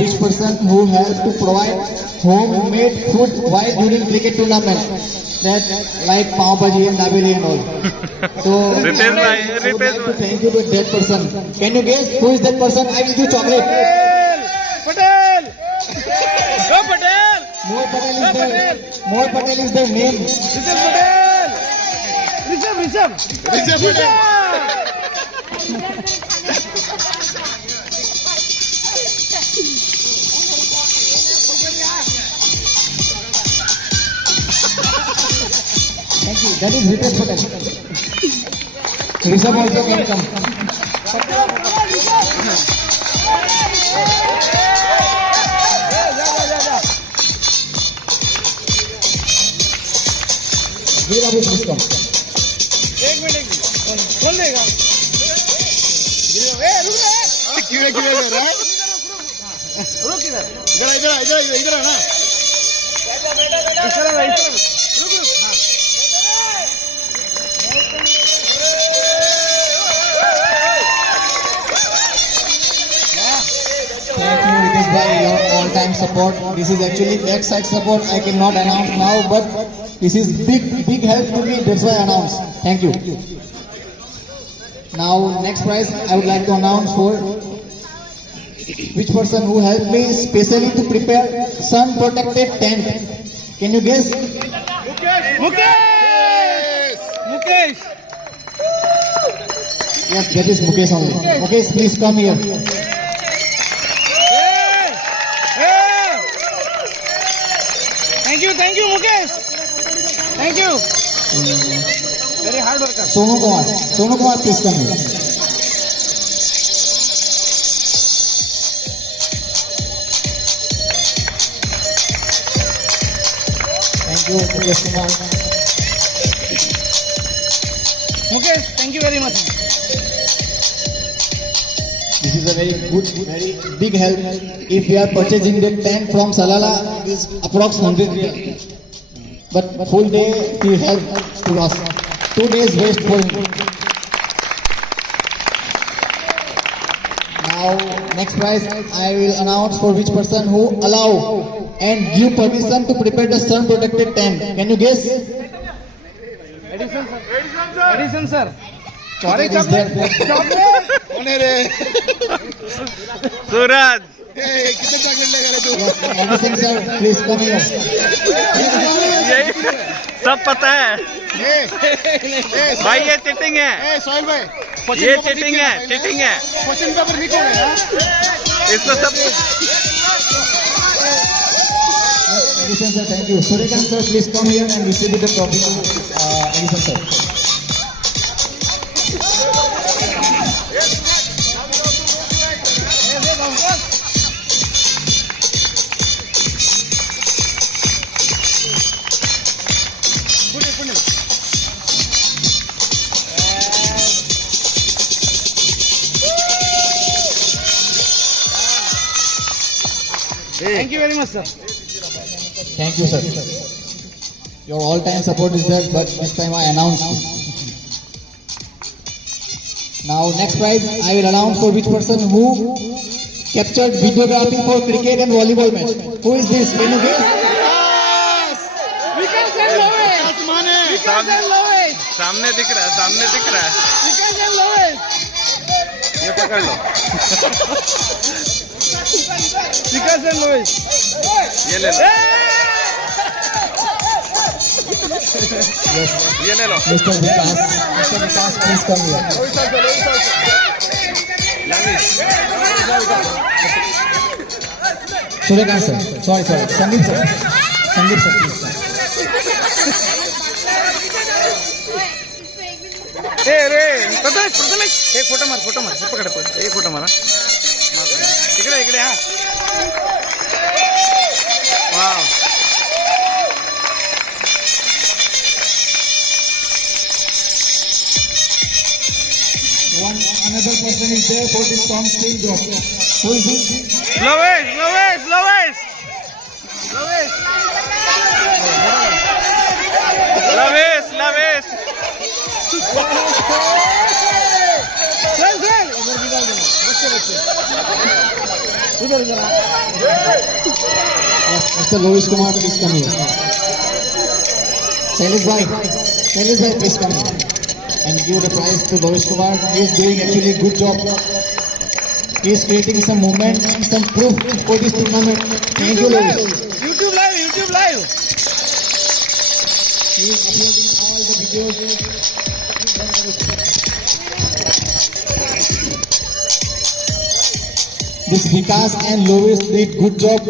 which person who helped to provide homemade food while during cricket tournament? That like pav bhaji and dabeli and all. So Ritesh bhai, I would Ritesh like to thank you to that person. Can you guess who is that person? I will give chocolate. Patel ओ Patel More Patel is the name. Rishabh Patel Rishabh Patel Thank you. That is Ritesh Patel. Rishabh also can come. Where are we please come? एक minute खोल देगा क्यों क्यों कर रहा है? रुक इधर इधर इधर है ना? इधर रुक Thank you, Ritesh bhai, your all-time support. This is actually backside support. I cannot announce now, but this is big help to me. That's why I announce. Thank you. Now, next prize I would like to announce for which person who helped me specially to prepare sun-protected tent. Can you guess? Mukesh Yes, that is Mukesh only. Mukesh, please come here. Thank you Mukesh thank you very hard worker Sonu Kumar, please come here. Thank you, Mukesh Kumar. Mukesh thank you very much This is a very big help. If we are purchasing the tent from Salala, it is approx 100 real. But full day he helped to us. 2 days waste for him. Now, next prize I will announce for which person who allow and give permission to prepare the sun protected tent. Can you guess? Edison sir Chocolate is there. कौन है रे? सूरज कितने packet लेगा रे तू? Yes, Edison sir, please come here. यही सब पता है ए भाई ये चीटिंग है सोहेल भाई ये चीटिंग है क्वेश्चन पेपर लीक हो गया ना? इसको सब Edison sir, thank you. Suryakant sir, please come here and distribute the trophy to Edison sir. Thank you very much sir Thank you, sir. Your all-time support is there, but this time I announced it. Now, next prize I will announce for which person who captured videography for cricket and volleyball match. Who is this? Can you guess? सामने दिख रहा है ये पकड़ लो ये ले लो ये ले लो Mr. Vikas, please come here. Suryakant sir, sorry, Sandeep sir, please come. रे प्रथमेश एक फोटो मार पकड एक फोटो मारा इकडे हा वाव Another person is there for this song still drop. Who is it? Lovesh चल Yes, Mr. Lovish Kumar, please come here. Shailesh bhai, please come here and give the prize to Lovish Kumar. He is doing actually good job. He is creating some movement and some proof for this tournament. Thank you, Lovish. YouTube live, YouTube live. He is uploading all the videos. This Vikas and Lovis did good job.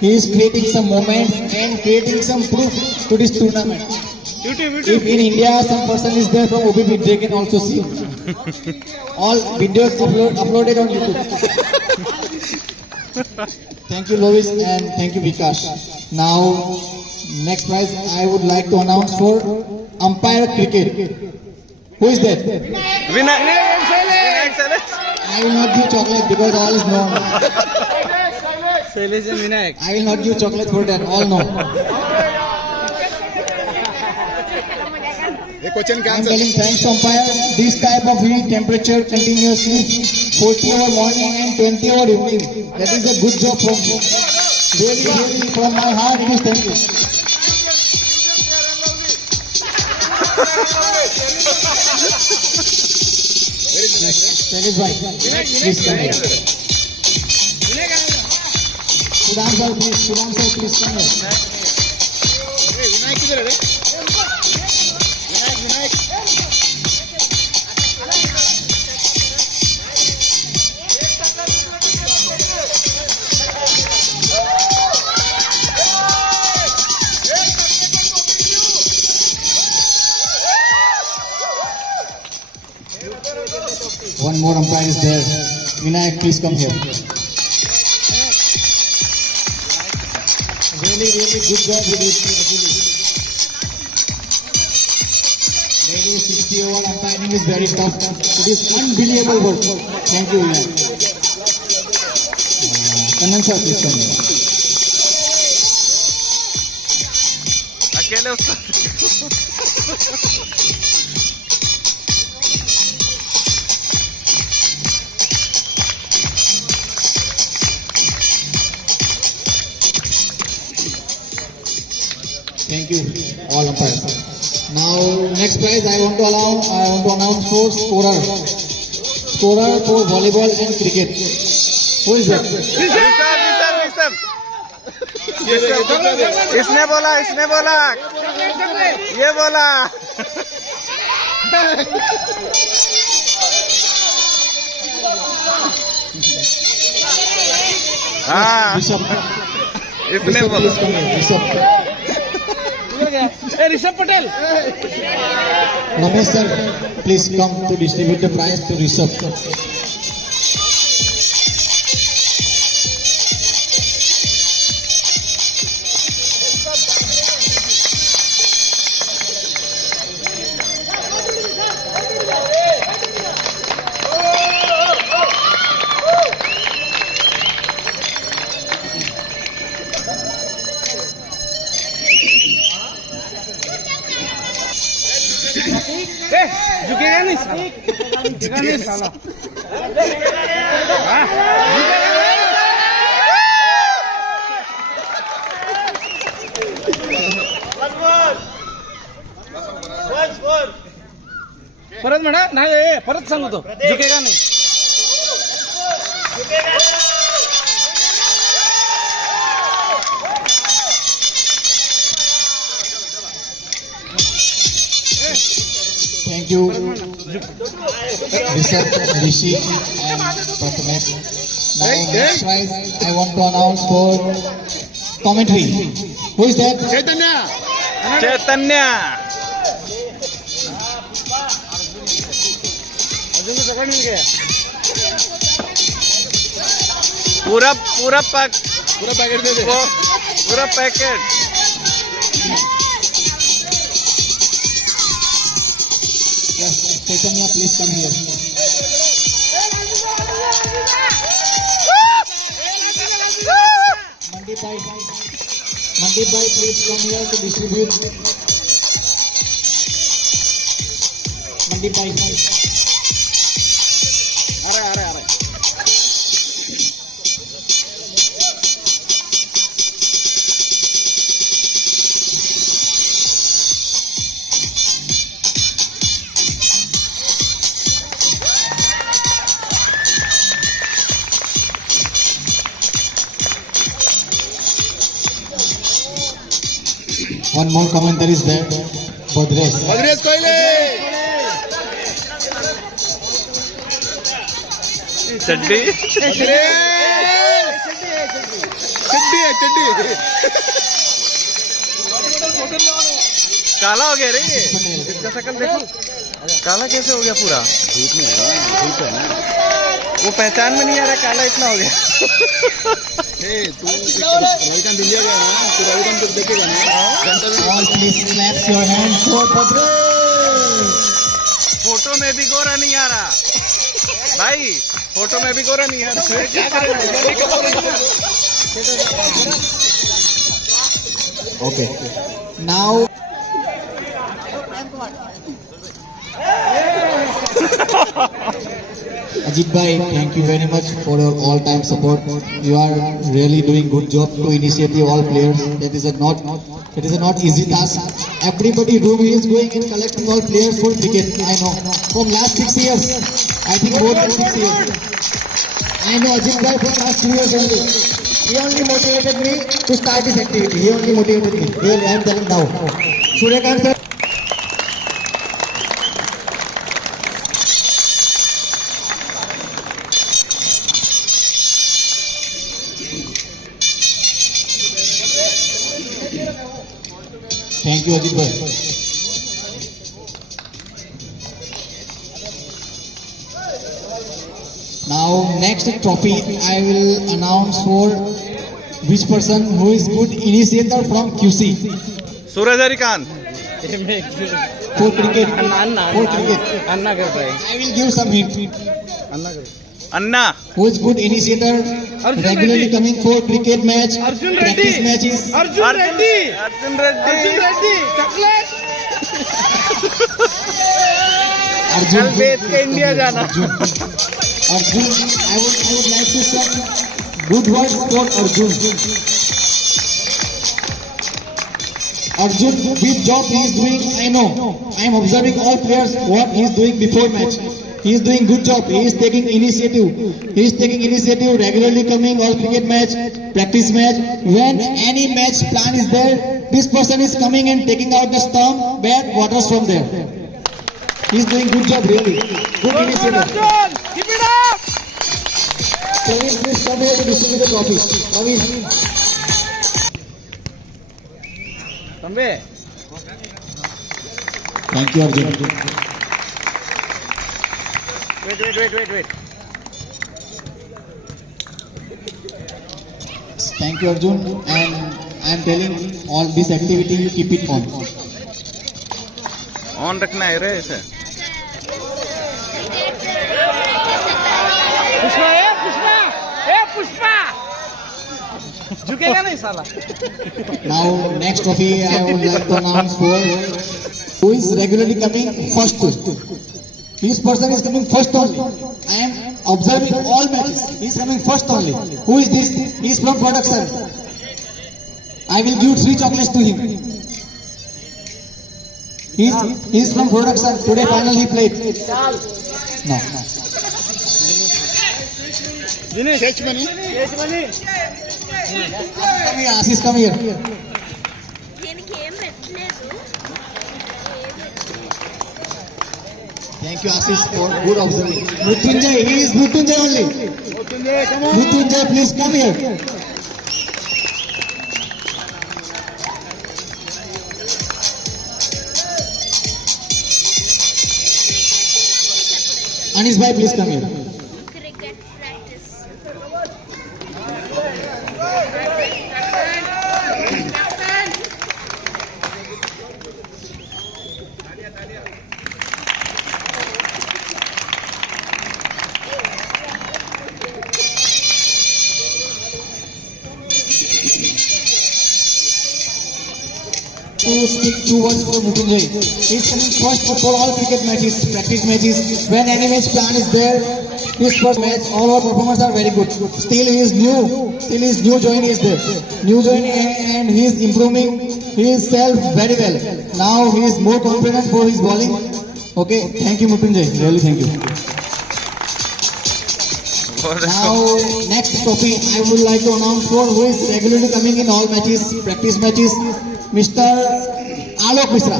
He is creating some moments and creating some proof to this tournament. YouTube, If in India some person is there from OBB, they can also see. All videos uploaded on YouTube. Thank you, Lovis, and thank you, Vikas. Now, next prize I would like to announce for umpire cricket. Who is that? Vinayak Shailesh. I will not give chocolate because all is known. Shailesh and Vinayak. I will not give chocolate for that. All know. ये question I am cancel telling thanks umpire. This type of heat temperature continuously 40 hour morning and 20 hour evening. That is a good job from you. Really, really from my heart it is thank you. Shailesh bhai, please come here. Sudhan sir, please come here. Vinayak किधर है रे Vinayak One more umpire is there. Vinayak, please come here. Really, really good job with this. Daily 60 over umpiring is very tough. It is unbelievable work. Thank you, Vinayak. Kannan sir, please come here. अकेले उसका Thank you, all umpires. Now, next prize I want to announce for scorer for volleyball and cricket. Who is that? Rishabh इसने बोला ये बोला हाँ Rishabh. इसने Rishabh, बोला please come here. Rishabh. Rishabh Patel Ramesh sir, please come to distribute the prize to Rishabh. झुकेगा नहीं साला परत म्हणा नाही परत सांगतो झुकेगा नाही Thank you, Rishabh, Rishi, and Prathamesh. Now, next prize I want to announce for commentary. Who is that? चैतन्य चैतन्य पूरा पैकेट दे दे पूरा packet Yes, Chaitanya, please come here. Mandip bhai, please come here to distribute. Mandip bhai. One more commentary is there. Bodres. Bhadresh Kohli चड्डी चड्डी है चड्डी काला हो गया रे ये। इसका शकल देखो काला कैसे हो गया पूरा। धूप में है धूप है ना वो पहचान में नहीं आ रहा काला इतना हो गया। तू रविकांत इंडिया गया ना तो रविकांत को देखेगा ना जनता भी All please clap your hands for Bodres. Photo में भी गोरा नहीं आ रहा भाई, फोटो में भी गोरा नहीं आ रहा। क्या करें? Okay. Now. Ajit bhai, thank you very much for your all-time support. You are really doing good job to initiate all players. That is a not easy task. Everybody room is going and collecting all players for cricket. I know. From last 6 years, I think more than 6 years. I know Ajit bhai from last 2 years only. He only motivated me to start this activity. He only motivated me. Really, I am telling now. Suryakant sir. Thank you, Ajit bhai. Now, next trophy I will announce for which person who is good initiator from QC Suraj Hari Khan for cricket. For cricket. अन्ना कर रहे I will give some hint. Anna Who is good initiator, regularly coming for cricket match, practice matches. Arjun Reddy Arjun Reddy Arjun. कल बेच के India जाना। Arjun, I would like to say good words for Arjun. Arjun, which job he is doing, I know. I am observing all players what he is doing before match. He is doing good job. He is taking initiative. He is taking initiative, regularly coming all cricket match, practice match. When any match plan is there, this person is coming and taking out the stump, bat, waters from there. He is doing good job really. Good initiative. Keep it up. Praveen, please come here to distribute the trophy. Praveen. Tambe Thank you, Arjun. wait Thank you, Arjun. And I am telling all this activity, you keep it on. On रखना है रे ऐसे। पुष्पा झुकेगा नहीं साला। Now, next trophy I would like to announce for who is regularly coming first. This person is coming first only. I am observing all matches. He is coming first only. Who is this? He is from production. I will give 3 chocolates to him. He is from production. Today final he played. No. Fetch money. Come here, Ashish, come here. దీనికి ఏం పెట్టలేదు Thank you, Ashish, for good observation. Mrityunjay, he is Mrityunjay only. Mrityunjay, please come here. Anish bhai, please come here. Cricket practice To speak 2 words for Mrityunjay. He is coming first for all cricket matches, practice matches. When any match plan is there, his first match, all our performers are very good. Still he is new join is there. New join and he is improving his self very well. Now he is more confident for his bowling. Okay, thank you Mrityunjay, really thank you. Now next topic I would like to announce for who is regularly coming in all matches, practice matches. Mr. Alok Misra.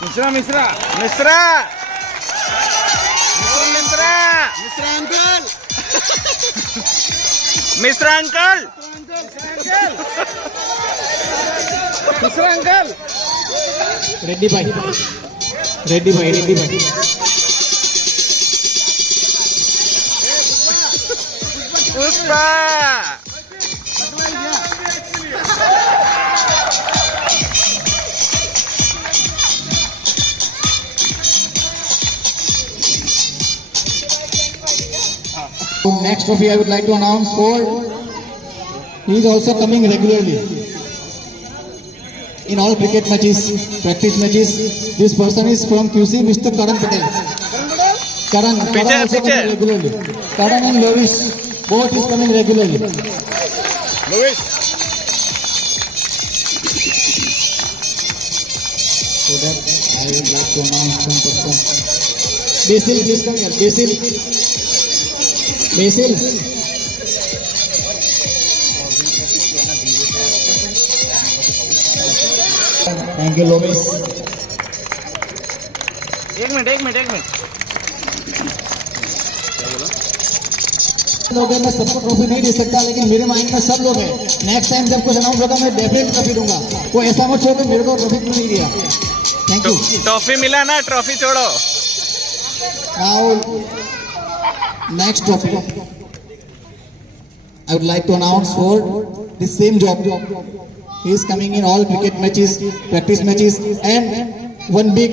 Mishra Mishra Mishra Mishra Mishra uncle Mishra uncle Reddy bhai. Reddy bhai. Reddy bhai. Pushpa Next trophy I would like to announce for. He is also coming regularly in all cricket matches, practice matches. This person is from QC, Mr. Karan Patel. Karan also coming regularly. Karan and Lovis, both is coming regularly. Louis So that I would like to announce one person. Basil, please come here. Basil. Thank you, Lovis. एक minute लोग हैं, मैं सबको trophy नहीं दे सकता, लेकिन मेरे mind में सब लोग हैं. नेक्स्ट टाइम जब कुछ अनाउंस होगा मैं डेफिनेट ट्रॉफी दूंगा. कोई ऐसा मत छोड़ मेरे को ट्रॉफी नहीं दिया. Thank you. ट्रॉफी मिला ना, ट्रॉफी छोड़ो. Now, next trophy. I would like to announce for the same job. He is coming in all cricket matches, practice matches, and one big.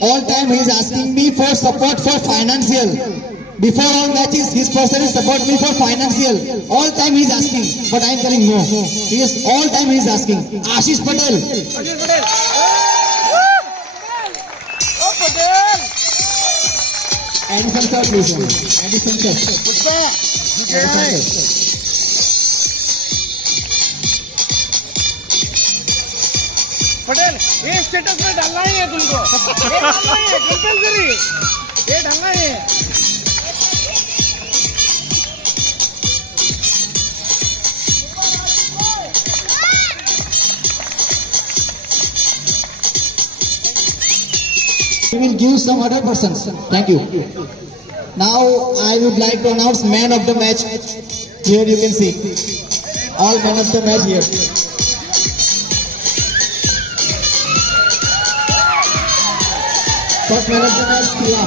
All time he is asking me for support for financial. Before all matches, his person is support me for financial. All time he is asking, but I am telling no. He is all time he is asking. Ashish Patel. Edison sir, please. Edison sir. Edison sir. Patel, ये status में डालना ही है तुमको. ये डालना ही है compulsory. ये डालना ही है. We will give some other persons. Thank you. Now I would like to announce man of the match. Here you can see all men of the match here. First man of the match, Shiva.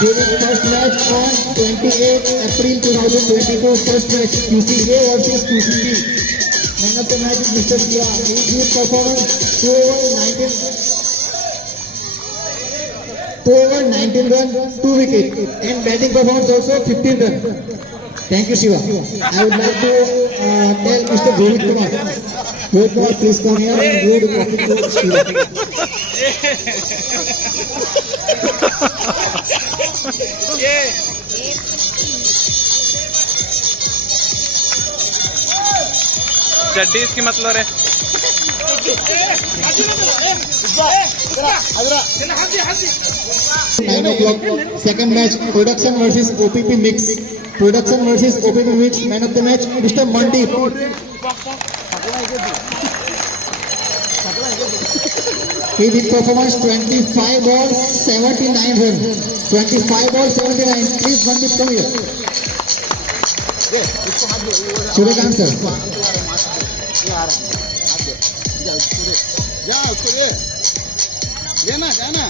During first match on 28 April 2022, first match QCA versus QCB. Man of the match is Mr. Shiva. He gives performance 2 over 19 run, 2 wicket, and batting performance also 15 run. Thank you, Shiva. I would like to tell Mr. Rohit Kumar. Rohit Kumar, please come here and give the trophy to Shiva. चड्डी इसकी मतलब है. 9 o'clock. Second match, production versus OPP mix. Production versus OPP mix. Man of the match, Mr. Mandeep. He did performance 25 balls, 79 runs. 25 balls, 79. Please, Mandeep, come here. Suryakanth sir. जा उसको दे. लेना जाना.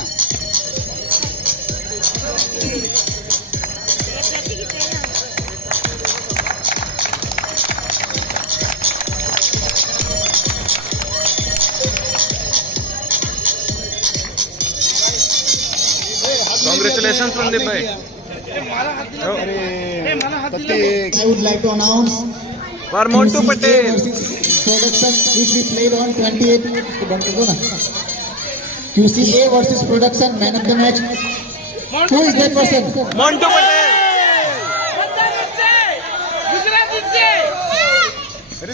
Congratulations, Mandeep bhai. I would like to announce For Montu Patel. Production which we played on 28. QCA versus production, man of the match. Who is that person? Montu Patel.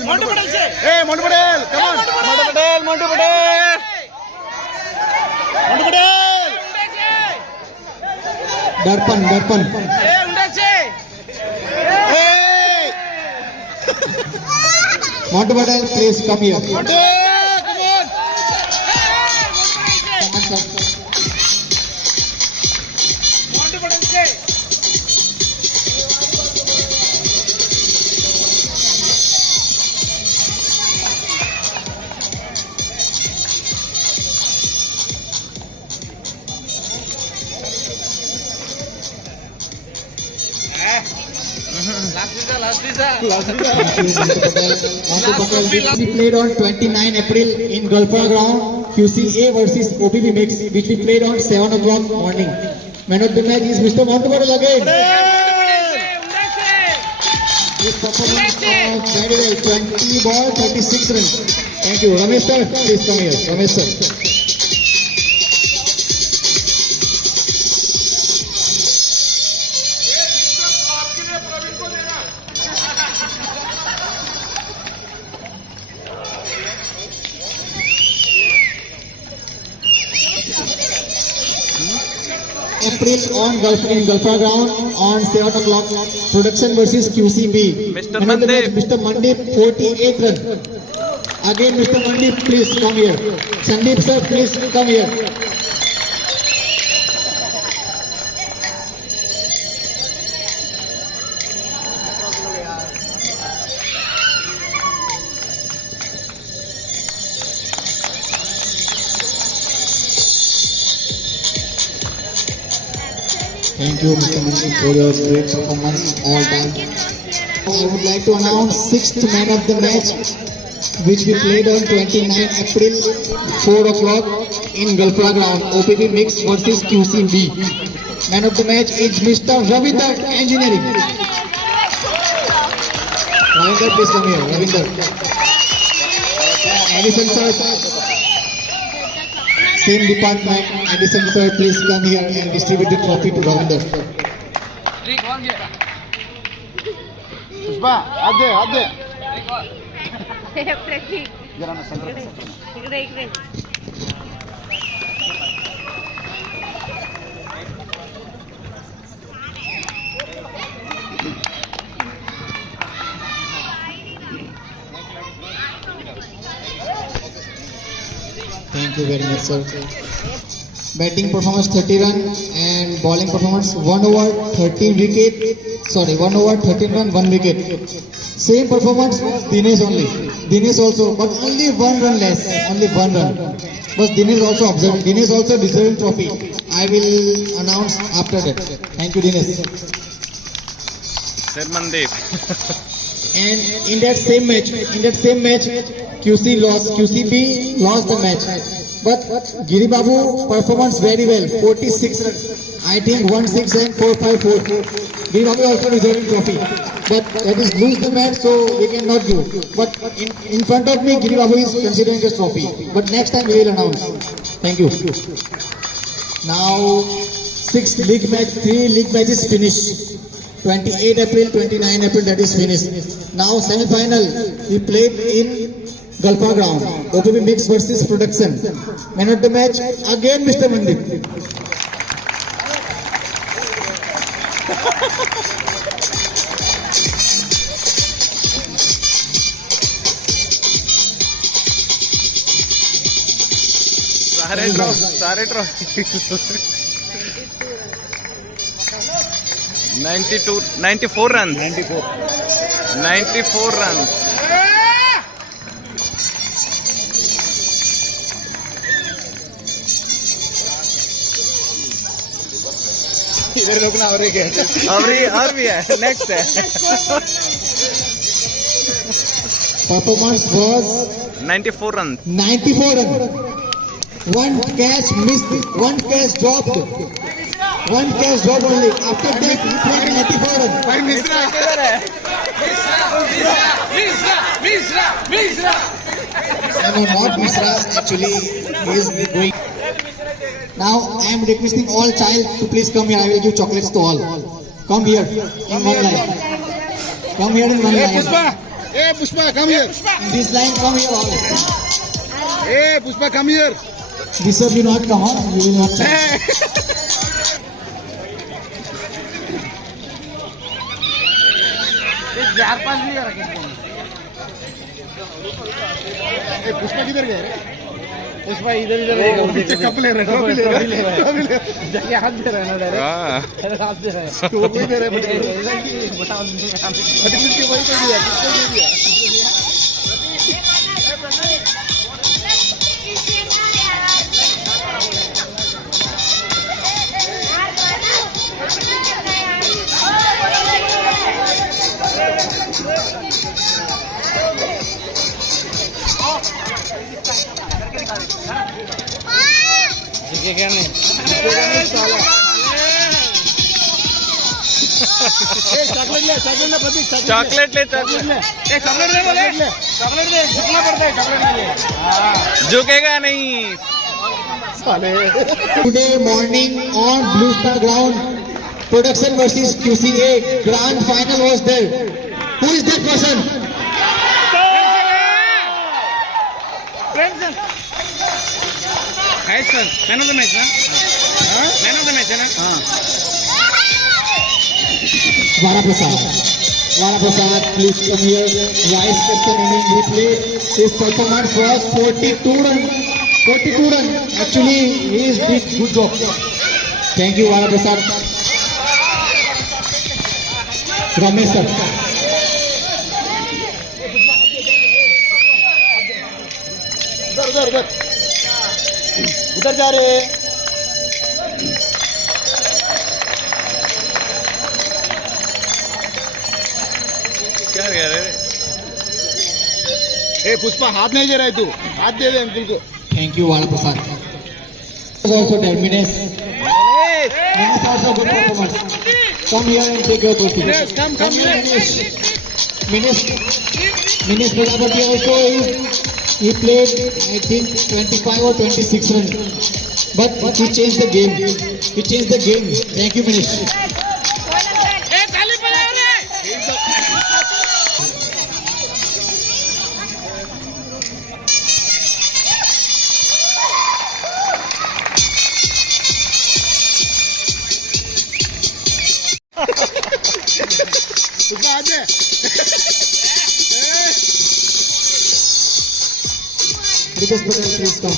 Montu Patel. Hey, Montu Patel. Come on. Montu Patel. Montu Patel. Montu Patel. Darpan. Hey. Montu Patel, please come here. Patel. Thank you, Mr. Patel. Mr. Patel, which we played on 29 April in Gulfa ground, QCA versus OPB mix, which we played on 7 o'clock morning. Man of the match is Mr. Montu Patel again. His performance was very well, 20 ball, 36 runs. Thank you. Ramesh sir, please come here. Ramesh sir. April on Gulfa ground on 7 o'clock. Production versus QCB. Mr. Man of the match, Mandip. Mr. Mandip, 48 run. Again, Mr. Mandip, please come here. Sandeep sir, please come here. Thank you, Mr. Mandip, for your great performance all time. I would like to announce sixth man of the match, which we played on 29 April, 4 o'clock in Gulfa ground, OPB mix versus QCB. Man of the match is Mr. Ravinder Engineering. Ravinder, please come here. Ravinder. Edison sir, same department. Edison sir, please come here and distribute the trophy to Ravinder. Pushpa आधे आधे प्रतीक जरा ना centre इकडे इकडे Thank you very much, sir. Batting performance 30 run and bowling performance 1 over 13 wicket. Sorry, 1 over 13 run, 1 wicket. Same performance was Dinesh only. Dinesh also, but only 1 run less. Only 1 run. But Dinesh also observed. Dinesh also deserving trophy. I will announce after that. Thank you, Dinesh. Sir Mandip. And in that same match, QCB lost the match. But Giri Babu performance very well, 46 runs. I think 1-6 and 4-5-4. Giri Babu also deserving trophy. But that is lose the match, so we cannot do. But in front of me, Giri Babu is considering this trophy. But next time we will announce. Thank you. Now, 6 league match, 3 league matches finished. 28 April, 29 April, that is finished. Now semi-final, we played in Gulfa ground. OPB mix versus production. Man of the match, again Mr. Mandip. सारे trophy 94 runs. 94 runs. इधर रुकना और एक है और भी है next है Performance was 94 runs. 94 runs. One catch missed, one catch dropped. One catch dropped only. After that, he played 94 runs. भाई मिश्रा किधर है No, not Misra. Actually, he is going. Now, I am requesting all child to please come here. I will give chocolates to all. Come here in one line. Come here in one line. Pushpa come here. In this line, come here all. Pushpa come here. This sir, you not come on. You will not come. Pushpa किधर गए पुष्पा इधर इधर पीछे cup ले रहे जाके हाथ दे रहे हैं ना हाँ डायरेक्ट हाथ दे रहे हैं तो वो कोई दे रहे बताओ किसके वही को दिया किसको दिया जीतेगा नहीं साला चॉकलेट ले प्रतीक चॉकलेट ले चॉकलेट चॉकलेट दे बोले चॉकलेट दे झुकना पड़ता है चॉकलेट के लिए झुकेगा नहीं Today morning on Blue Star ground, Production versus QCA grand final was there. Who is that person? है sir man of the match ना मैन ऑफ द मैच है ना Vara Prasad. Vara Prasad, please come here. Vice captain inning. He played his performance was 42 run. 42 run. Actually, he is did good job. Thank you, Vara Prasad. Ramesh sir. उधर जा रहे क्या कह रहे ए पुष्पा हाथ नहीं दे रहे तू हाथ दे दे अंकुल को Thank you, Vara Prasad. Also Terminus. Manish also good performance. Come here and take your trophy. come here, Manish. Manish Prajapati also he played I think 25 or 26 runs. But he changed the game. He changed the game. Thank you, Manish. Pushpa आ जाए Request Patel, please come.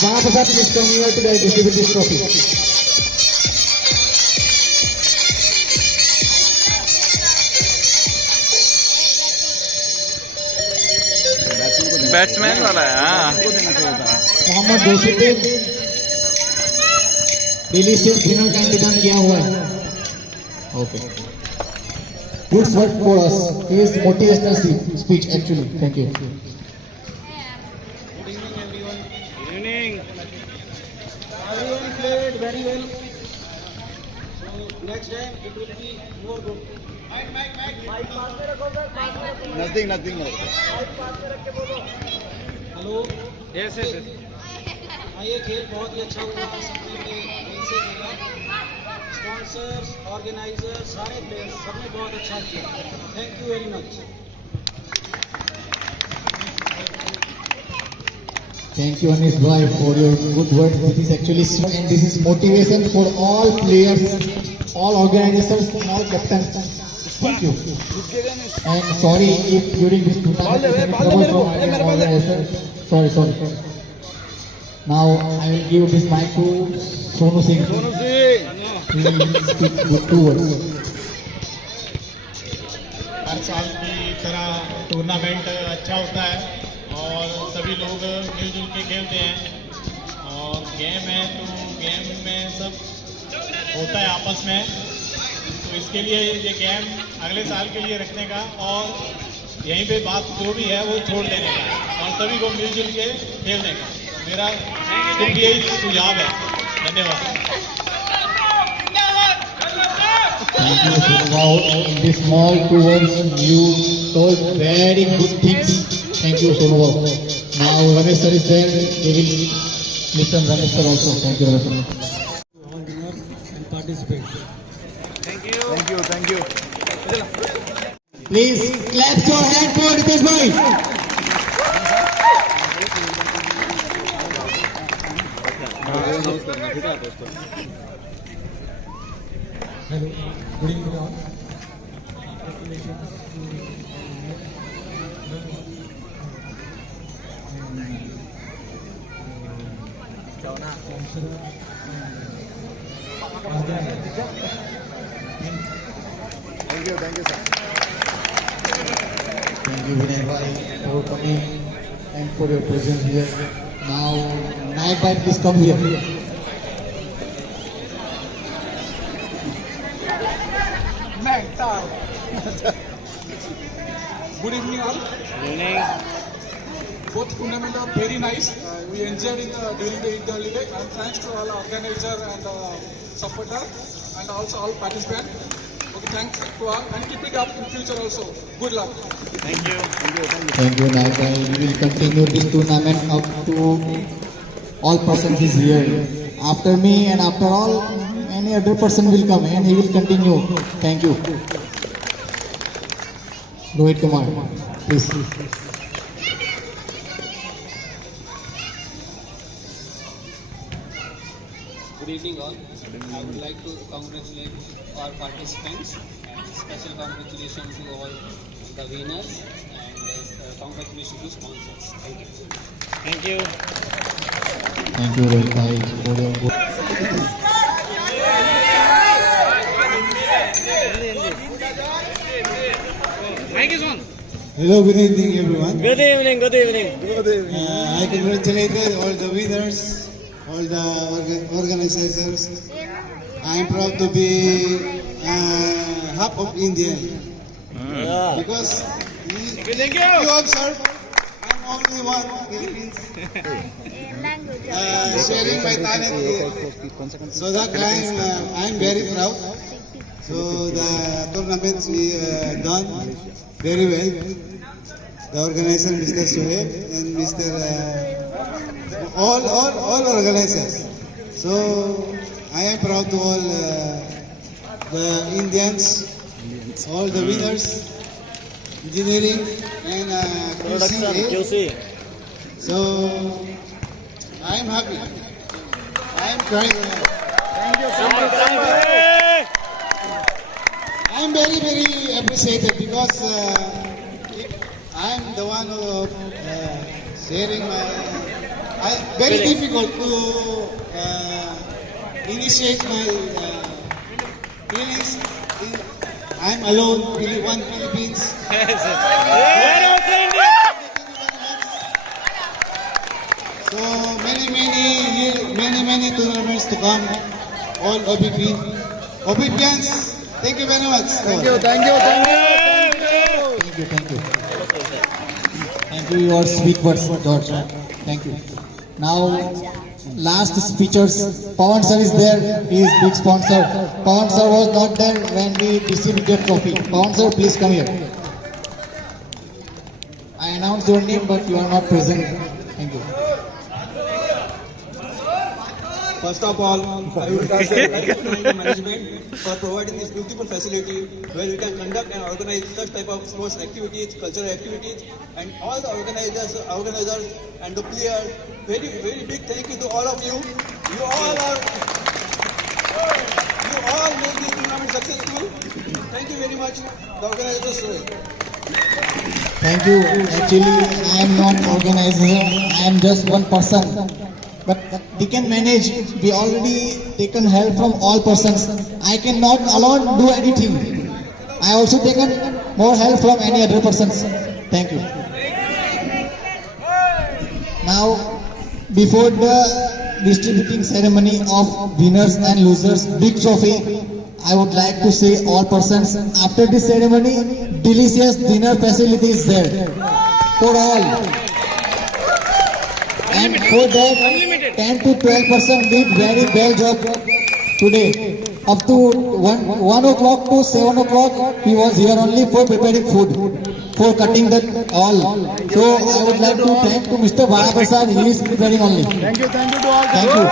Vara Prasad, please come here to distribute this trophy. Batsman वाला है हाँ Mohammad Joshi Delhi state final का इंतजाम किया हुआ है okay good work for us his motivational speech actually thank you evening everyone played very well next time it will be more good nothing hello yes yes ये खेल बहुत ही अच्छा हुआ सबने दिल से खेला स्पॉन्सर्स ऑर्गेनाइजर सारे प्लेयर्स सबने बहुत अच्छा किया thank you very much Thank you, Anish bhai, for your good words. This is actually and this is motivation for all players, all organizers, and all captains. Thank you. And sorry if during this tournament there is trouble from organizer. Sorry. Now I will give this mic to Sonu Singh. He will speak with 2 words. हर साल की तरह tournament अच्छा होता है और सभी लोग मिलजुल के खेलते हैं और गेम है तो गेम में सब होता है आपस में तो इसके लिए ये गेम अगले साल के लिए रखने का और यहीं पे बात जो भी है वो छोड़ देने का और सभी को मिलजुल के खेलने का मेरा सिर्फ यही सुझाव है धन्यवाद Thank you, Sunubhau. In this small 2 words, you told very good things. Thank you, Sunubhau. Now, Ramesh sir is there. They will listen Ramesh sir also. Thank you, Ramesh sir. and participate thank you Please clap your hand for Ritesh bhai. Hello, good evening all. Thank you, Vinay Bhai, for coming and for your presence here. Now, Nayak Bhai, please come here. Good evening all. Both tournament are very nice. We enjoyed it during the holiday, and thanks to all organizer and supporter and also all participants. Okay, thanks to all and keep it up in future also. Good luck. Thank you. Thank you, Nayak Bhai. We will continue this tournament up to all persons is here. After me and after all, any other person will come and he will continue. Thank you. Rohit Kumar, please. Good evening all. I would like to congratulate our participants and special congratulations to all the winners and congratulations to sponsors. Thank you. Thank you. Thank you, Rohit Bhai, for your good. Hello, good evening everyone. Good evening. Good evening. I congratulate all the winners, all the organizers. I am proud to be half of Indian because you observe I'm only one Philippines sharing my talent here. So that I'm very proud. So the tournaments we done very well. The organizer, Mr. Suhaib and Mr. All organizers. So I am proud to all the Indians, all the winners, engineering and QC. So I am happy. I am crying. Thank you so much. I am very, very appreciated because I am the one who sharing my. Very difficult to initiate my feelings. I am alone, one Philippines. So many tournaments to come. All OBP. OBPians. Thank you very much. Thank you. Thank you. Thank you, your sweet words, George. Thank you. Now, last speakers, Pawan sir is there. He is big sponsor. Pawan sir was not there when we received the trophy. Pawan sir, please come here. I announced your name, but you are not present. Thank you. First of all, I would like to thank the management for providing this beautiful facility where we can conduct and organize such type of sports activities, cultural activities, and all the organizers and the players. Very, very big thank you to all of you. You all make this tournament successful. Thank you very much, the organizers. Thank you. Actually, I am not organizer. I am just one person. But we can manage. We already taken help from all persons. I cannot alone do anything. I also taken more help from any other persons. Thank you. Now, before the distributing ceremony of winners and losers big trophy, I would like to say all persons, after this ceremony, delicious dinner facility is there for all. And for that, 10 to 12% did very well job today. Up to 1 o'clock to 7 o'clock, he was here only for preparing food, for cutting the all. So I would like to thank to Mr. Bala Prasad, he is preparing only. Thank you to all. Thank you.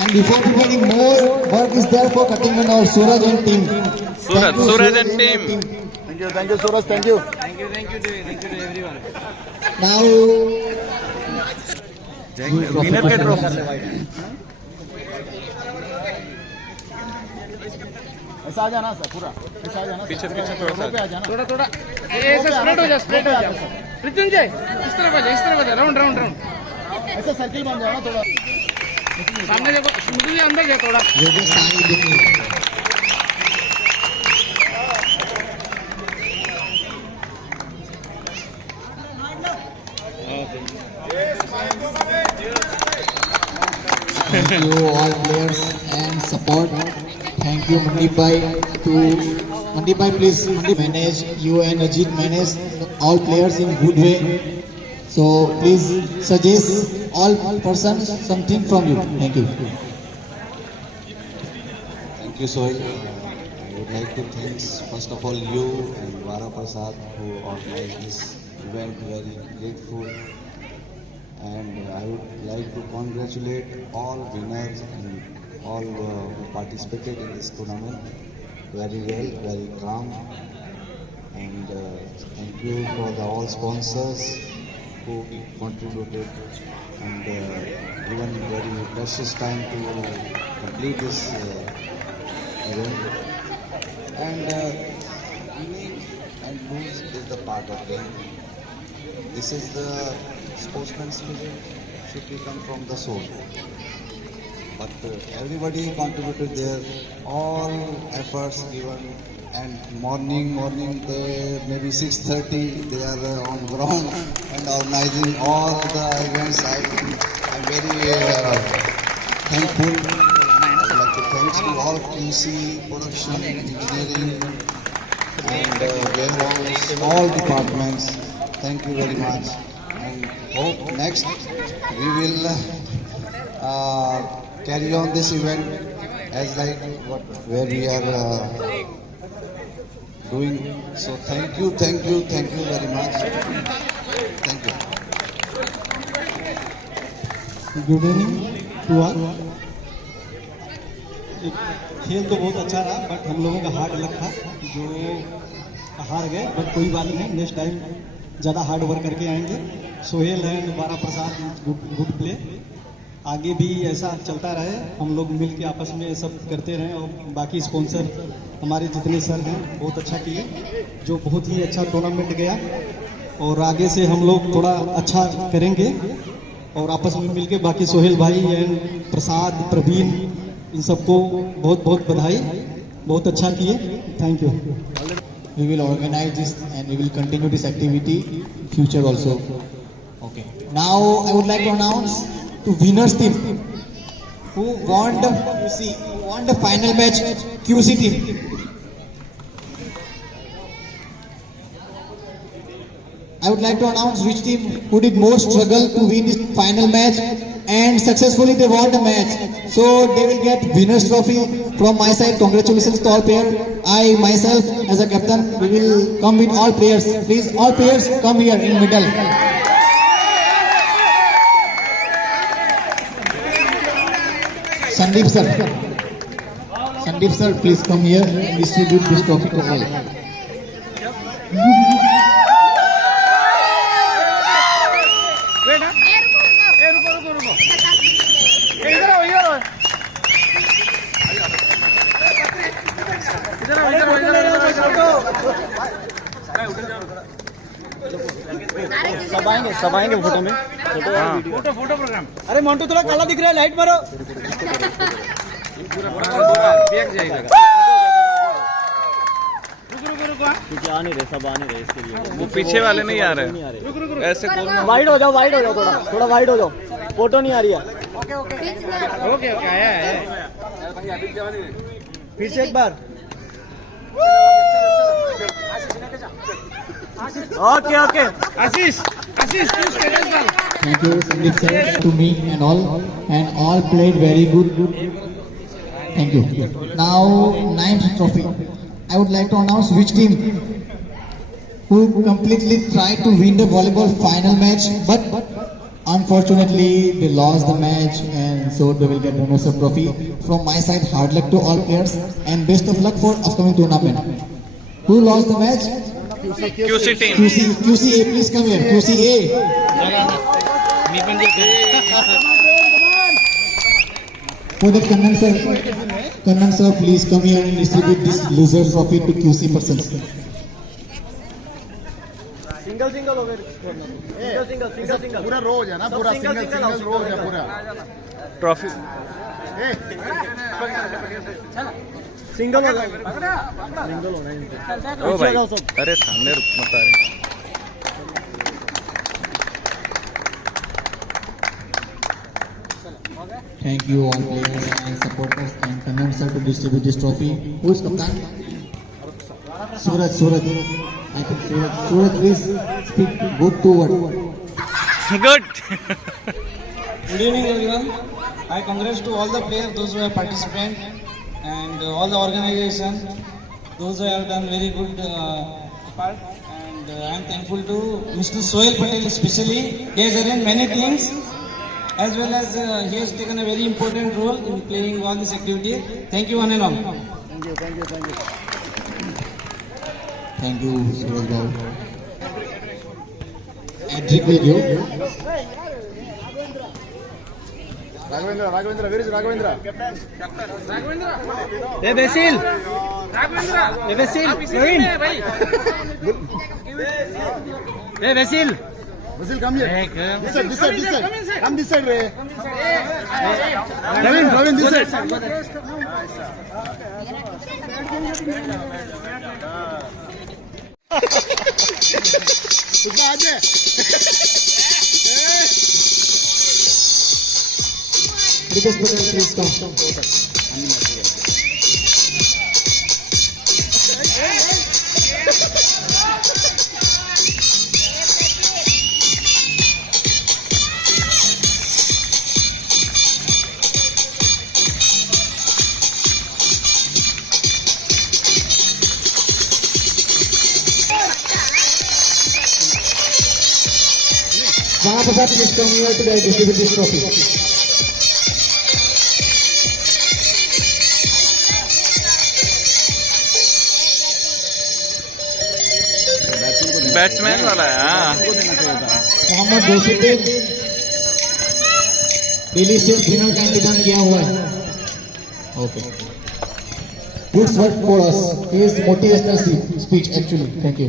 And before preparing, more work is there for cutting and all. Suraj and team. Suraj and team. Thank you, Suraj. Thank you. Thank you to everyone. Now, winner के drop ऐसा आ जाना sir पूरा ऐसा आ जाना पीछे थोड़ा सा थोड़ा ऐसे स्प्रेड हो जा मृत्युंजय इस तरफ आ जा राउंड ऐसा सर्किल बन जाओ ना थोड़ा, सामने देखो, स्मृति जी अंदर जाओ थोड़ा। ये जो सारी दिख रही है। Thank you all players and support. Thank you Mandeep bhai. To Mandeep bhai, please manage, you and Ajit manage all players in good way. So please suggest all persons something from you. Thank you. Thank you, Sohail. I would like to thank first of all you and Vara Prasad who organized this event. Very grateful. And I would like to congratulate all winners and all who participated in this tournament. Very well, very calm. And thank you for the all sponsors who contributed and given very precious time to complete this event. And winning and lose is the part of game. This is the sportsman's spirit should be come from the soul. But everybody contributed their all efforts given, and morning they maybe 6:30 they are on ground and organizing all the events. I'm very thankful. I would like to thanks to all QC, production, engineering, and warehouse, all departments. Thank you very much. And hope next we will carry on this event as like where we are doing. So thank you very much. Thank you. Good evening to all. खेल तो बहुत अच्छा रहा, but हम लोगों का hard luck था जो हार गए, बट कोई बात नहीं, नेक्स्ट टाइम ज़्यादा हार्ड वर्क करके आएंगे. सोहेल एंड वारा प्रसाद गुड प्ले. आगे भी ऐसा चलता रहे, हम लोग मिल के आपस में सब करते रहें. और बाकी स्पॉन्सर हमारे जितने सर हैं बहुत अच्छा किए, जो बहुत ही अच्छा टूर्नामेंट गया. और आगे से हम लोग थोड़ा अच्छा करेंगे और आपस में मिल के. बाकी सोहेल भाई एंड प्रसाद, प्रवीण, इन सबको बहुत बहुत बधाई, बहुत अच्छा किए. Thank you. We will organize this and we will continue this activity future also. Okay. Now I would like to announce to winners team who won the final match, QC team. I would like to announce which team who did more struggle to win this final match and successfully they won the match. So they will get winners trophy from my side. Congratulations to all players. I myself as a captain, we will come with all players. Please all players come here in middle. Sandeep sir, please come here and distribute this trophy to all. सब आएंगे photo में. Photo programme. अरे मोंटू थोड़ा काला दिख रहा है, light मारो. क्योंकि आ नहीं रहे, सब आ नहीं रहे इसके लिए. वो पीछे वाले नहीं आ रहे. ऐसे वाइड हो जाओ थोड़ा वाइड हो जाओ. फोटो नहीं आ रही है. ओके आया है. फिर से एक बार. Okay Ashish Thank you Sandeep sir, to me and all played very good. Thank you. Now 9th trophy. I would like to announce which team who completely tried to win the volleyball final match, but unfortunately they lost the match, and so they will get runners-up trophy. From my side, hard luck to all players and best of luck for upcoming tournament. Who lost the match? QC team. QCA, please come here. QCA. For the Kannan sir, please come here and distribute this loser trophy to QC persons. Single single हो गए single पूरा रोज है ना, पूरा single single रोज है पूरा trophy single हो single होना है। ओ भाई, अरे सामने रुक मत आ रहे। Thank you all players and supporters and commencer to distribute this trophy. Who is Kaptan? Suraj. I think Suraj, please speak good two word. Good. Good evening everyone. I congratulate to all the players, those who have participated, and all the organization, those who have done very good part. And I am thankful to Mr. Sohail Patel especially. He has arranged many things, as well as he has taken a very important role in playing all this activity. Thank you one and all. Thank you, Suraj Babu. Adric will give. Raghavendra, where is Raghavendra? A BECIL A BECIL Naveen A BECIL Basil, come here. This side. Come this side, Ray. Praveen, this side. कितना आज है? Request Patel, please come. Mahaprasad, please come here to distribute this trophy. Batsman वाला है। हाँ, मोहम्मद जोशी पे delicious dinner का इंतजाम किया हुआ है। Okay, good work for us, his motivational speech actually. Thank you.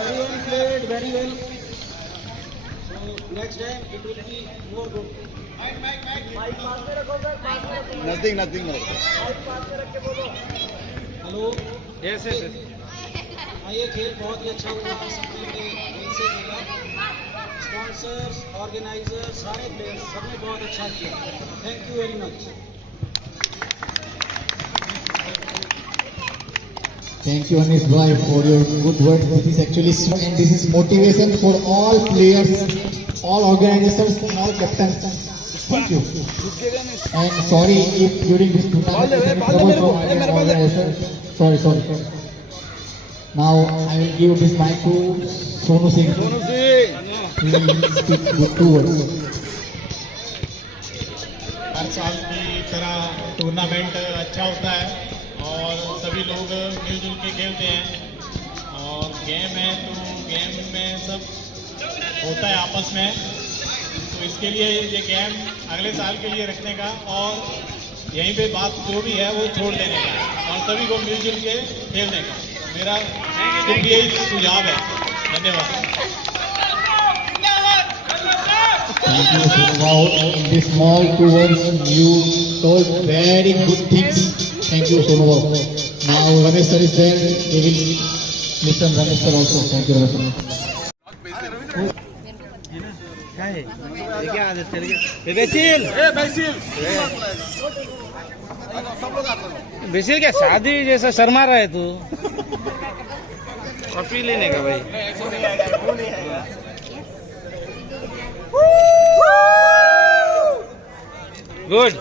Everyone played very well. So next time it will be more good. Nothing. Hello. yes. ये खेल बहुत ही अच्छा हुआ, सबने दिल से खेला। स्पॉन्सर्स, ऑर्गेनाइजर, सारे प्लेयर्स सबने बहुत अच्छा किया। Thank you very much. Thank you, Anis Bhai, for your good words. This is actually and this is motivation for all players, all organizers, and all captains. Thank you. And sorry if during this tournament trouble from organizer. Sorry. Now I will give this mic to Sonu Singh. He will speak with two words. हर साल की तरह tournament अच्छा होता है और सभी लोग मिलजुल के खेलते हैं और गेम है तो गेम में सब होता है आपस में, तो इसके लिए ये गेम अगले साल के लिए रखने का और यहीं पे बात जो भी है वो छोड़ देने का और सभी को मिलजुल के खेलने का मेरा सिर्फ यही सुझाव है। धन्यवाद। Thank you, Wow. In this small 2 words, you told very good things. Thank you, Sonu. Now, Ramesh sir is there. We will listen Ramesh sir also. Thank you, Ramesh sir. क्या आदत चल गई? बेसिल क्या शादी जैसा शर्मा रहा है तू? कॉफी लेने का भाई। Good.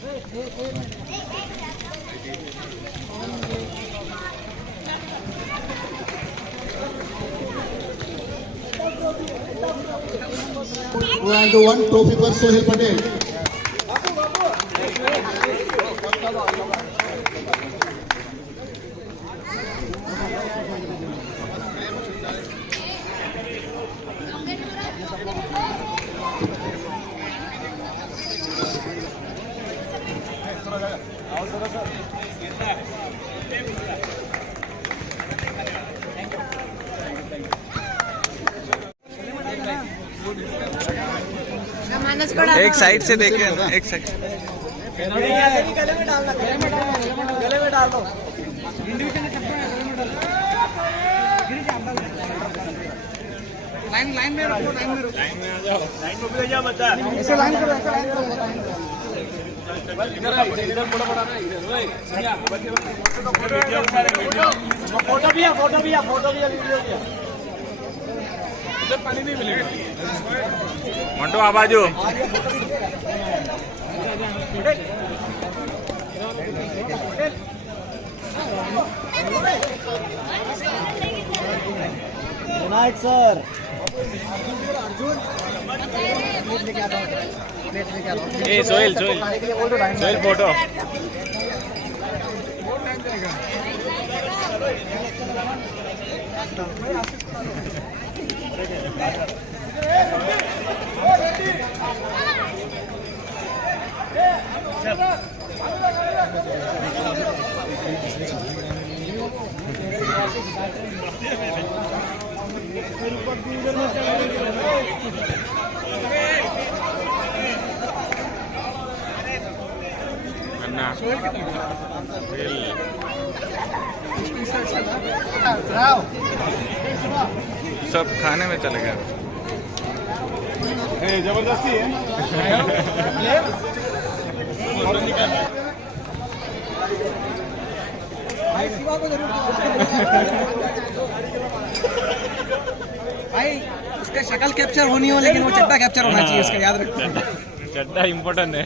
And one trophy for Sohail Patel. एक साइड से देखे, एक साइड गले में डाल दो। लाइन में रखो, लाइन में आ जाओ, लाइन में भी आ जाओ बच्चा। ऐसे लाइन करो, ऐसे लाइन करो। इधर फोटो बनाना है, इधर ओए सुनिया फोटो भी है, फोटो भी है, फोटो भी है, वीडियो भी है। इधर पानी नहीं मिलेगा। मंटू आवाजो विनायक सर सोहेल फोटो सब खाने में चले गए। जबरदस्ती है। भाई उसका शक्ल कैप्चर होनी हो, लेकिन वो चड्डा कैप्चर होना चाहिए, उसका याद रखना। चड्डा इम्पोर्टेंट है।